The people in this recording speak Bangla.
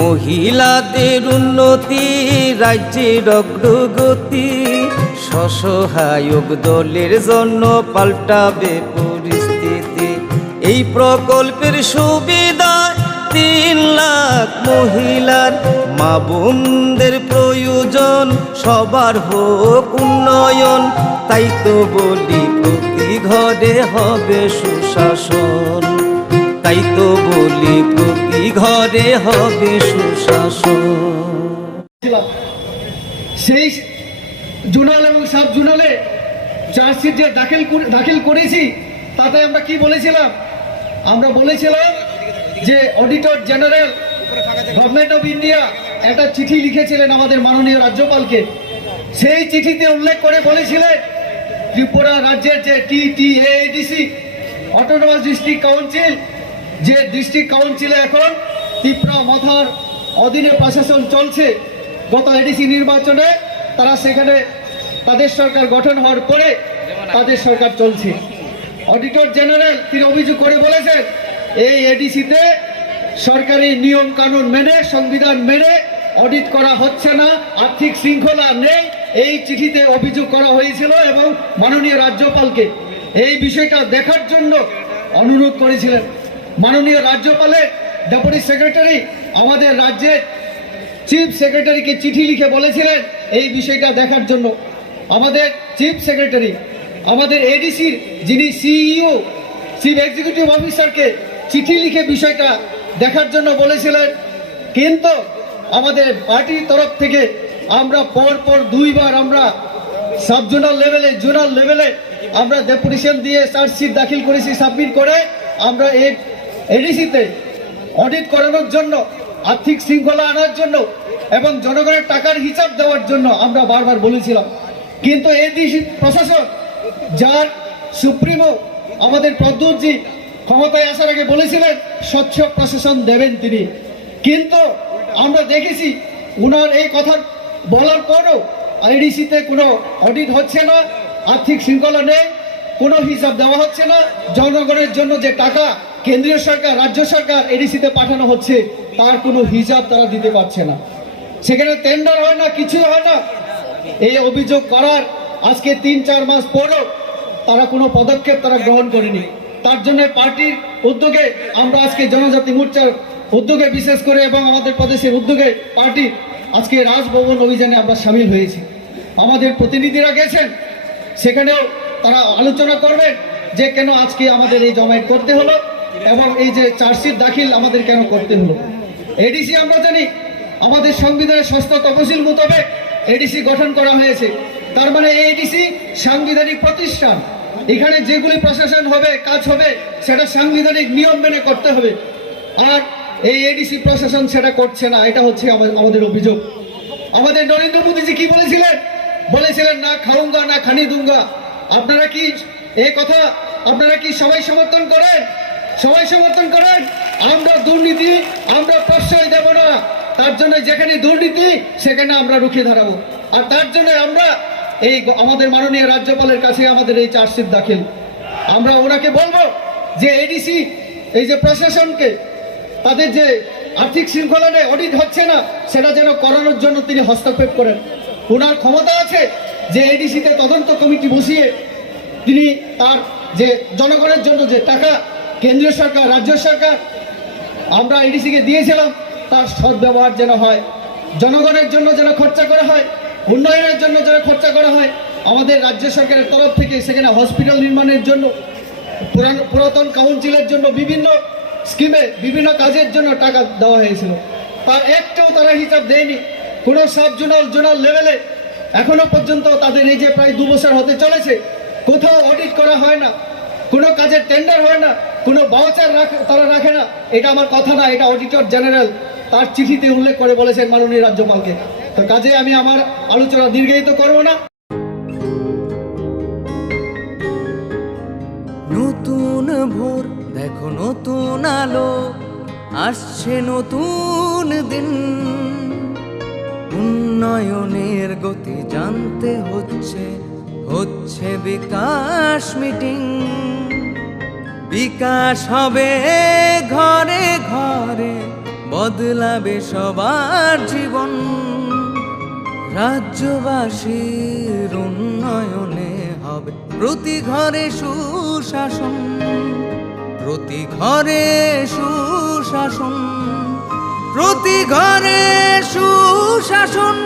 মহিলাদের উন্নতি, রাজ্যের অগ্রগতি, স্বসহায়ক দলের জন্য পাল্টাবে পরিস্থিতি। এই প্রকল্পের সুবিধা 3 লাখ মহিলার, মা বোনদের প্রয়োজন, সবার হোক উন্নয়ন। তাই তো বলি প্রতি ঘরে হবে সুশাসন, তাই তো বলি প্রতি ঘরে হবে সুশাসন। সেই জোনাল এবং সাব জোনালে চার্জশিট যে দাখিল করেছি, তাতে আমরা কি বলেছিলাম? আমরা বলেছিলাম যে auditor general government of India একটা চিঠি লিখেছিলেন আমাদের মাননীয় রাজ্যপালকে। সেই চিঠিতে উল্লেখ করে বলেছিলেন ত্রিপুরা রাজ্যের যে TTADC অটোনমাস ডিস্ট্রিক্ট কাউন্সিল, যে ডিস্ট্রিক্ট কাউন্সিলে এখন ত্রিপুরা মাথার অধীনে প্রশাসন চলছে, গত এডিসি নির্বাচনে তারা সেখানে তাদের সরকার গঠন হওয়ার পরে তাদের সরকার চলছে। অডিটর জেনারেল তিনি অভিযোগ করে বলেছেন এই এডিসিতে সরকারি নিয়ম কানুন মেনে, সংবিধান মেনে অডিট করা হচ্ছে না, আর্থিক শৃঙ্খলা নেই। এই চিঠিতে অভিযোগ করা হয়েছিল এবং মাননীয় রাজ্যপালকে এই বিষয়টা দেখার জন্য অনুরোধ করেছিলেন। মাননীয় রাজ্যপালের ডেপুটি সেক্রেটারি আমাদের রাজ্যের চিফ সেক্রেটারিকে চিঠি লিখে বলেছিলেন এই বিষয়টা দেখার জন্য। আমাদের চিফ সেক্রেটারি আমাদের এডিসির যিনি CEO চিফ এক্সিকিউটিভ অফিসারকে চিঠি লিখে বিষয়টা দেখার জন্য বলেছিলেন। কিন্তু আমাদের পার্টির তরফ থেকে আমরা পরপর 2 বার আমরা সাব জোনাল লেভেলে, জোনাল লেভেলে আমরা ডেপুটেশন দিয়ে চার্জশিট দাখিল করেছি। সাবমিট করে আমরা এই এডিসিতে অডিট করানোর জন্য, আর্থিক শৃঙ্খলা আনার জন্য এবং জনগণের টাকার হিসাব দেওয়ার জন্য আমরা বারবার বলেছিলাম। কিন্তু এডিসি প্রশাসন, যার সুপ্রিমো আমাদের প্রদ্যুৎজি ক্ষমতায় আসার আগে বলেছিলেন স্বচ্ছ প্রশাসন দেবেন তিনি, কিন্তু আমরা দেখেছি উনার এই কথা বলার পরও আইডিসিতে কোনো অডিট হচ্ছে না, আর্থিক শৃঙ্খলা নেই, কোনো হিসাব দেওয়া হচ্ছে না। জনগণের জন্য যে টাকা কেন্দ্রীয় সরকার, রাজ্য সরকার এডিসিতে পাঠানো হচ্ছে তার কোনো হিসাব তারা দিতে পারছে না। সেখানে টেন্ডার হয় না, কিছু হয় না। এই অভিযোগ করার আজকে 3-4 মাস পরও তারা কোনো পদক্ষেপ তারা গ্রহণ করেনি। তার জন্য পার্টির উদ্যোগে আমরা আজকে জনজাতি মোর্চার উদ্যোগে বিশেষ করে এবং আমাদের প্রদেশের উদ্যোগে পার্টি আজকে রাজভবন অভিযানে আমরা সামিল হয়েছি। আমাদের প্রতিনিধিরা গেছেন, সেখানেও তারা আলোচনা করবেন যে কেন আজকে আমাদের এই জমায়েত করতে হলো এবং এই যে চার্জশিট দাখিল আমাদের কেন করতে হলো। এডিসি আমরা জানি আমাদের সংবিধানের 6ষ্ঠ তফসিল মোতাবেক এডিসি গঠন করা হয়েছে। তার মানে এই এডিসি সাংবিধানিক প্রতিষ্ঠান। এখানে যেগুলি প্রশাসন হবে, কাজ হবে, সেটা সাংবিধানিক নিয়ম মেনে করতে হবে। আর এই এডিসি প্রশাসন সেটা করছে না, এটা হচ্ছে আমাদের অভিযোগ। আমাদের নরেন্দ্র মোদীজি কি বলেছিলেন? বলেছিলেন না খাউঙ্গা না খানি দুঙ্গা। আপনারা কি এই কথা আপনারা কি সবাই সমর্থন করেন? সবাই সমর্থন করেন? আমরা দুর্নীতি আমরা প্রশ্রয় দেব না। তার জন্য যেখানে দুর্নীতি সেখানে আমরা রুখে দাঁড়াবো। আর তার জন্য আমরা এই আমাদের মাননীয় রাজ্যপালের কাছে আমাদের এই চার্জশিট দাখিল। আমরা ওনাকে বলবো যে এডিসি এই যে প্রশাসনকে তাদের যে আর্থিক শৃঙ্খলা নিয়ে অডিট হচ্ছে না সেটা যেন করানোর জন্য তিনি হস্তক্ষেপ করেন। ওনার ক্ষমতা আছে যে এডিসিতে তদন্ত কমিটি বসিয়ে তিনি তার যে জনগণের জন্য যে টাকা কেন্দ্রীয় সরকার, রাজ্য সরকার আমরা এডিসিকে দিয়েছিলাম তার সদ্ব্যবহার যেন হয়, জনগণের জন্য যেন খরচা করা হয়, উন্নয়নের জন্য যেন খরচা করা হয়। আমাদের রাজ্য সরকারের তরফ থেকে সেখানে হসপিটাল নির্মাণের জন্য, পুরাতন কাউন্সিলের জন্য, বিভিন্ন স্কিমে বিভিন্ন কাজের জন্য টাকা দেওয়া হয়েছিল। তার একটাও তারা হিসাব দেয়নি। কোনো সাব জোনাল লেভেলে এখনো পর্যন্ত তাদের এই যে প্রায় 2 বছর হতে চলেছে কোথাও অডিট করা হয় না, কোনো কাজের টেন্ডার হয় না, কোনো ভাউচার তারা রাখে না। এটা আমার কথা না, এটা অডিটর জেনারেল তার চিঠিতে উল্লেখ করে বলেছেন মাননীয় রাজ্যপালকে। তো কাজে আমি আমার আলোচনা দীর্ঘায়িত করব না। নতুন ভোর দেখো, নতুন আলো আসছে, নতুন দিন। উন্নয়নের গতি জানতে হচ্ছে বিকাশ মিটিং। বিকাশ হবে ঘরে ঘরে, বদলাবে সবার জীবন। রাজ্যবাসীর উন্নয়নে হবে প্রতি ঘরে সুশাসন, প্রতি ঘরে সুশাসন, প্রতি ঘরে সুশাসন।